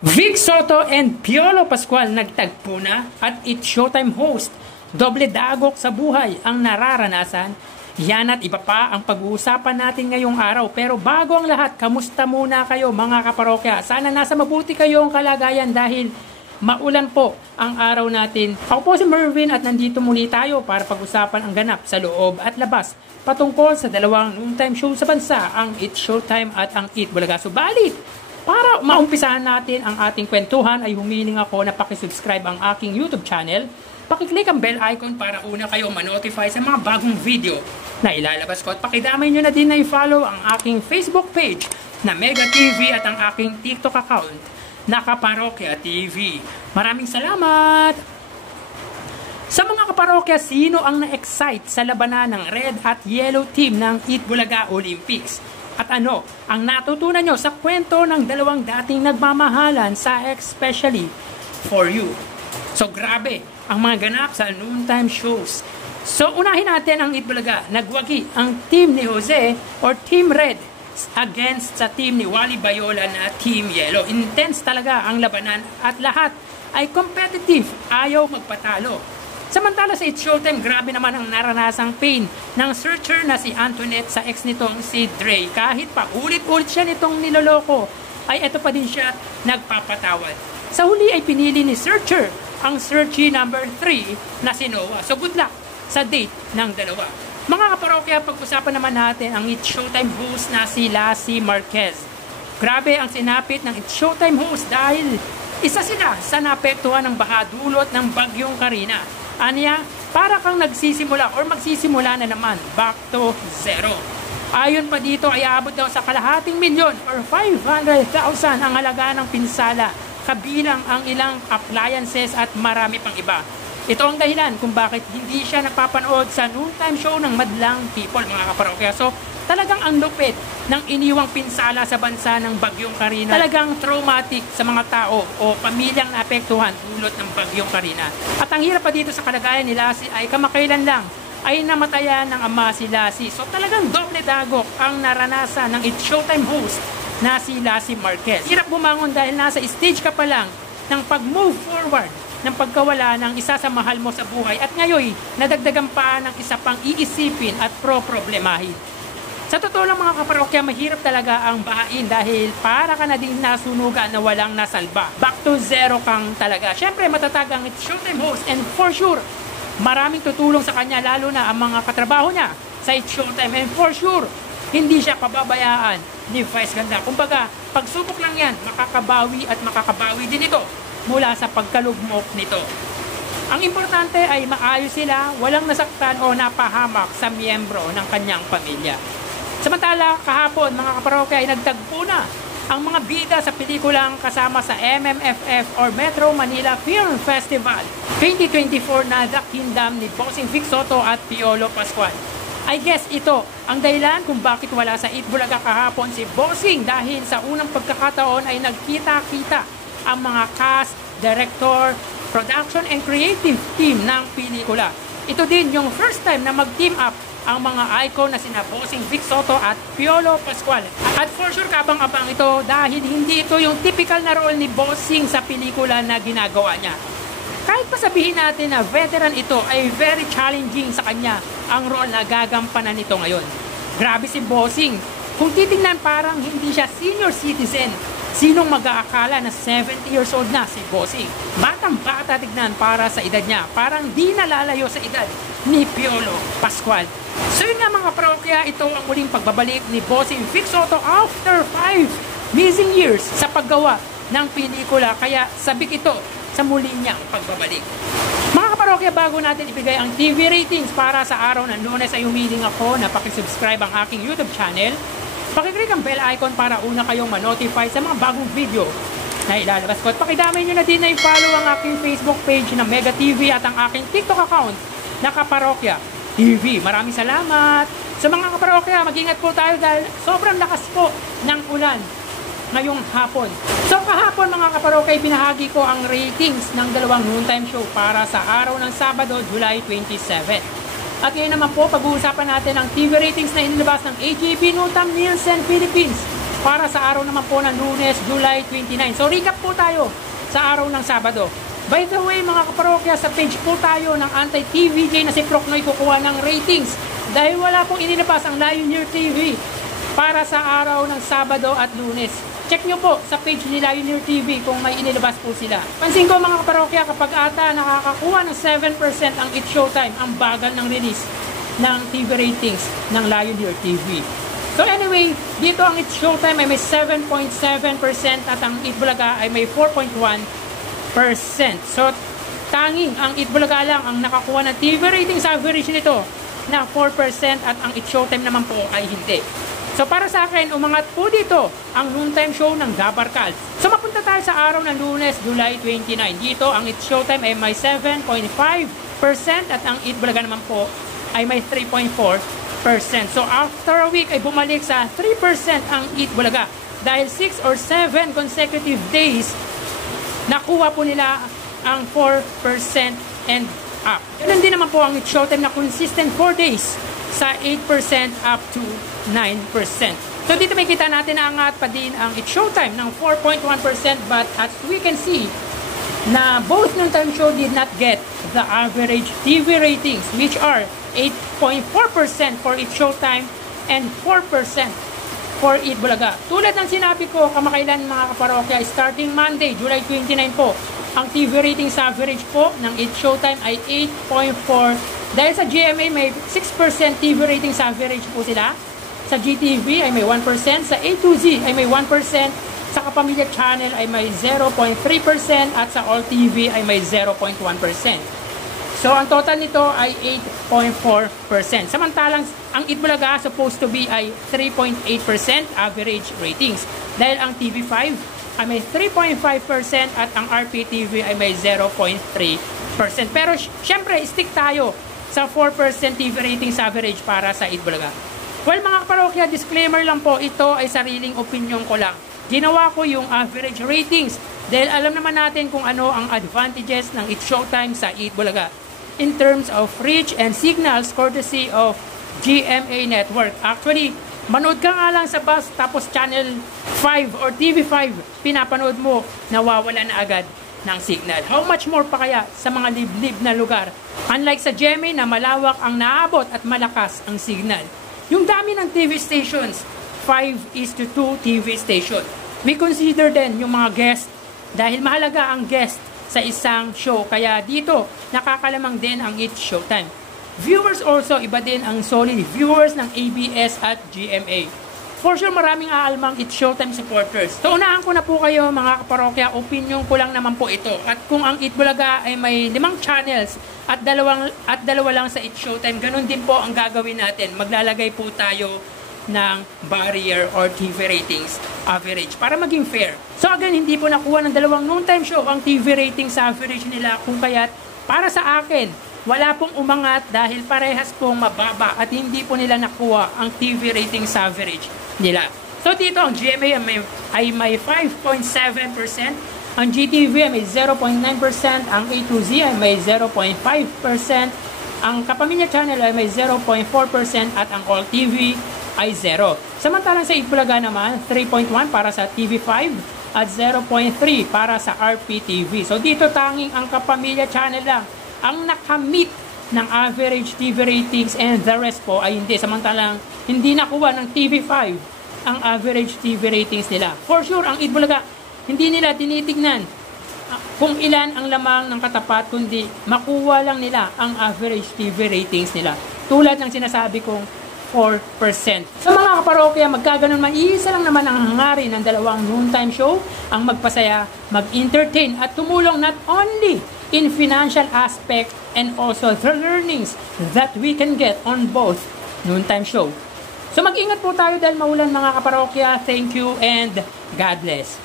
Vic Soto and Piolo Pascual nagtagpo na at It's Showtime host. Doble dagok sa buhay ang nararanasan. Yan at iba pa ang pag-uusapan natin ngayong araw. Pero bago ang lahat, kamusta muna kayo mga kaparokya? Sana nasa mabuti kayong kalagayan dahil maulan po ang araw natin. Ako po si Mervin at nandito muli tayo para pag-usapan ang ganap sa loob at labas patungkol sa dalawang noontime show sa bansa, ang It's Showtime at ang Eat Bulaga. Subalit, para maumpisahan natin ang ating kwentuhan ay humiling ako na pakisubscribe ang aking YouTube channel. Pakiclick ang bell icon para una kayo ma-notify sa mga bagong video na ilalabas ko. At pakidamay nyo na din na i-follow ang aking Facebook page na Mega TV at ang aking TikTok account na Kaparokya TV. Maraming salamat! Sa mga kaparokya, sino ang na-excite sa labanan ng Red at Yellow team ng Eat Bulaga Olympics? At ano ang natutunan nyo sa kwento ng dalawang dating nagmamahalan sa Especially for You? So grabe ang mga ganap sa noontime shows. So unahin natin ang Eat Bulaga. Nagwagi ang team ni Jose or Team Red against sa team ni Wally Bayola na Team Yellow. Intense talaga ang labanan at lahat ay competitive, ayaw magpatalo. Samantala sa It's Showtime, grabe naman ang naranasang pain ng searcher na si Antoinette sa ex nitong si Dre. Kahit pa ulit-ulit siya nitong niloloko, ay eto pa din siya nagpapatawad. Sa huli ay pinili ni searcher ang searchee number 3 na si Noah. So good luck sa date ng dalawa. Mga kaparokya, pag-usapan naman natin ang It's Showtime host na si Lassie Marquez. Grabe ang sinapit ng It's Showtime host dahil isa sila sa naapektuhan ng baha dulot ng bagyong Karina. Anya, para kang nagsisimula or magsisimula na naman, back to zero. Ayon pa dito ay aabot daw sa kalahating milyon or 500,000 ang halaga ng pinsala, kabilang ang ilang appliances at marami pang iba. Ito ang dahilan kung bakit hindi siya napapanood sa noontime show ng madlang people, mga kaparokya. So, talagang ang lupit ng iniwang pinsala sa bansa ng Bagyong Karina. Talagang traumatic sa mga tao o pamilyang naapektuhan dulot ng Bagyong Karina. At ang hirap pa dito sa kalagayan ni Lassie ay kamakailan lang ay namatayan ng ama si Lassie. So talagang doble dagok ang naranasan ng It's Showtime host na si Lassie Marquez. Hirap bumangon dahil nasa stage ka pa lang ng pag-move forward ng pagkawala ng isa sa mahal mo sa buhay at ngayon nadagdagan pa ng isa pang iisipin at problemahin. Sa totoo lang mga kaparokya, mahirap talaga ang bahain dahil para ka na din nasunugan na walang nasalba. Back to zero kang talaga. Siyempre matatag ang It's Showtime host and for sure, maraming tutulong sa kanya lalo na ang mga katrabaho niya sa It's Showtime and for sure, hindi siya pababayaan ni Vice Ganda. Kumbaga, pagsubok lang yan, makakabawi din ito mula sa pagkalugmok nito. Ang importante ay maayos sila, walang nasaktan o napahamak sa miyembro ng kanyang pamilya. Samantala, kahapon mga kaparokya ay nagtagpo na ang mga bida sa pelikulang kasama sa MMFF or Metro Manila Film Festival 2024 na The Kingdom ni Bossing Vic Soto at Piolo Pascual. I guess ito ang dahilan kung bakit wala sa Eat Bulaga kahapon si Bossing dahil sa unang pagkakataon ay nagkita-kita ang mga cast, director, production and creative team ng pelikula. Ito din yung first time na mag-team up ang mga icon na sina Bossing Vic Soto at Piolo Pascual. At for sure kabang-abang ito dahil hindi ito yung typical na role ni Bossing sa pelikula na ginagawa niya. Kahit pa sabihin natin na veteran ito ay very challenging sa kanya ang role na gagampanan nito ngayon. Grabe si Bossing. Kung titingnan parang hindi siya senior citizen. Sinong mag-aakala na 70 years old na si Bossing? Batang-bata tignan para sa edad niya. Parang di nalalayo sa edad ni Piolo Pascual. So yun nga mga parokya, ito ang muling pagbabalik ni Bossing Vic Soto after 5 missing years sa paggawa ng pelikula. Kaya sabik ito sa muli niyang pagbabalik. Mga kaparokya, bago natin ibigay ang TV ratings para sa araw ng Lunes ay humiling ako na pakisubscribe ang aking YouTube channel. Pakiclick ang bell icon para una kayong ma-notify sa mga bagong video na ilalabas ko. At pakidamay nyo na din na i-follow ang aking Facebook page na Mega TV at ang aking TikTok account na Kaparokya TV. Maraming salamat! Sa mga kaparokya, mag-ingat po tayo dahil sobrang lakas po ng ulan ngayong hapon. So kahapon mga kaparokya, binahagi ko ang ratings ng dalawang noontime show para sa araw ng Sabado, July 27. At ngayon naman po, pag-uusapan natin ang TV ratings na inilabas ng AGP Noontime Nielsen Philippines para sa araw naman po ng Lunes, July 29. So recap po tayo sa araw ng Sabado. By the way mga kaparokya, sa page po tayo ng anti-TVJ na si Procnoy kukuha ng ratings dahil wala pong inilabas ang Lionhear TV para sa araw ng Sabado at Lunes. Check nyo po sa page ni Lionhear TV kung may inilabas po sila. Pansin ko mga kaparokya, kapag ata nakakakuha ng 7% ang It's Showtime, ang bagal ng release ng TV ratings ng Lionhear TV. So anyway, dito ang It's Showtime ay may 7.7% at ang Itbulaga ay may 4.1%. So tanging ang Itbulaga lang ang nakakuha ng TV ratings average nito na 4% at ang It's Showtime naman po ay hindi. So para sa akin, umangat po dito ang noontime show ng Gabarkal. So mapunta tayo sa araw ng Lunes, July 29. Dito ang It's Showtime ay may 7.5% at ang Itbulaga naman po ay may 3.4%. So after a week ay bumalik sa 3% ang Itbulaga. Dahil 6 or 7 consecutive days, nakuha po nila ang 4% and up. Ganun din naman po ang It's Showtime na consistent 4 days sa 8% up to 9%. So dito may kita natin na angat pa din ang It's Showtime ng 4.1%, but as we can see na both noontime show did not get the average TV ratings, which are 8.4% for It's Showtime and 4% for Itbulaga. Tulad ng sinabi ko kamakailan mga kaparokya, starting Monday, July 29 po, ang TV ratings average po ng It's Showtime ay 8.4%. Dahil sa GMA may 6% TV ratings average po sila. Sa GTV ay may 1%. Sa A to Z ay may 1%. Sa Kapamilya Channel ay may 0.3%. At sa All TV ay may 0.1%. So ang total nito ay 8.4%. Samantalang ang Itbulaga supposed to be ay 3.8% average ratings. Dahil ang TV5 ay may 3.5% at ang RPTV ay may 0.3%. Pero syempre, stick tayo sa 4% TV ratings average para sa Itbulaga. Well mga kaparokya, disclaimer lang po, ito ay sariling opinion ko lang. Ginawa ko yung average ratings dahil alam naman natin kung ano ang advantages ng It's Showtime sa Itbulaga in terms of reach and signals courtesy of GMA Network. Actually, manood ka nga lang sa bus tapos channel 5 or TV5 pinapanood mo, nawawala na agad ng signal. How much more pa kaya sa mga liblib na lugar? Unlike sa GMA na malawak ang naabot at malakas ang signal. Yung dami ng TV stations, 5:2 TV station. We consider din yung mga guest dahil mahalaga ang guest sa isang show. Kaya dito, nakakalamang din ang It's Showtime. Viewers also, iba din ang solid viewers ng ABS at GMA. For sure, maraming aalmang It's Showtime supporters. So, unahan ko na po kayo mga kaparokya, opinion ko lang naman po ito. At kung ang Itbulaga ay may 5 channels at dalawa lang sa It's Showtime, ganun din po ang gagawin natin. Maglalagay po tayo ng barrier or TV ratings average para maging fair. So again, hindi po nakuha ng dalawang noontime show ang TV ratings average nila, kung kaya't para sa akin, wala pong umangat dahil parehas pong mababa at hindi po nila nakuha ang TV ratings average nila. So dito ang GMA ay may 5.7%, ang GTV ay may 0.9%, ang A to Z ay may 0.5%, ang Kapamilya Channel ay may 0.4% at ang All TV ay 0. Samantalang sa Itbulaga naman, 3.1 para sa TV5 at 0.3 para sa RPTV. So dito tanging ang Kapamilya Channel lang ang nakamit ng average TV ratings and the rest po ay hindi. Samantalang hindi nakuha ng TV5 ang average TV ratings nila. For sure, ang Itbulaga, hindi nila tinitignan kung ilan ang lamang ng katapat, kundi makuha lang nila ang average TV ratings nila. Tulad ng sinasabi kong 4%. So mga kaparokya, magkaganon man, iisa lang naman ang hangarin ng dalawang noontime show, ang magpasaya, mag-entertain at tumulong not only in financial aspect and also the learnings that we can get on both noontime show. So mag-ingat po tayo dahil maulan mga kaparokya. Thank you and God bless.